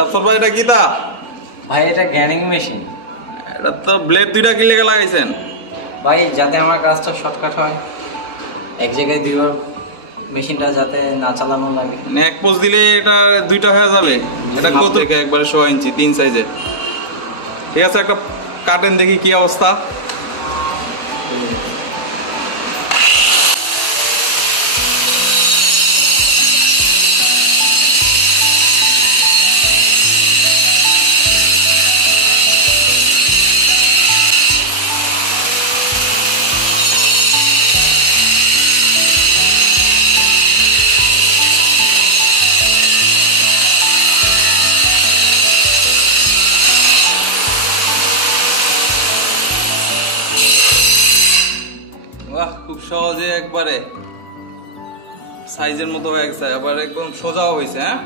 তারপর ভাই এটা কিতা? ভাই এটা গ্যানিং মেশিন। এটা তো ব্লেড দুইটা কি লেগে লাগাইছেন? ভাই যাতে আমার কাজটা শর্টকাট হয়, এক জায়গায় দুইবার মেশিনটা যাতে না চালানো লাগে। মানে এক পোজ দিলে এটা দুইটা হয়ে যাবে। এটা কত থেকে একবারে 100 ইঞ্চি 3 সাইজে। ঠিক আছে, একটা কাটেন দেখি কি অবস্থা। বাহ, খুব সহজে একবারে সাইজের মতো হয়ে গেছে, আবার একদম সোজাও হয়েছে। হ্যাঁ।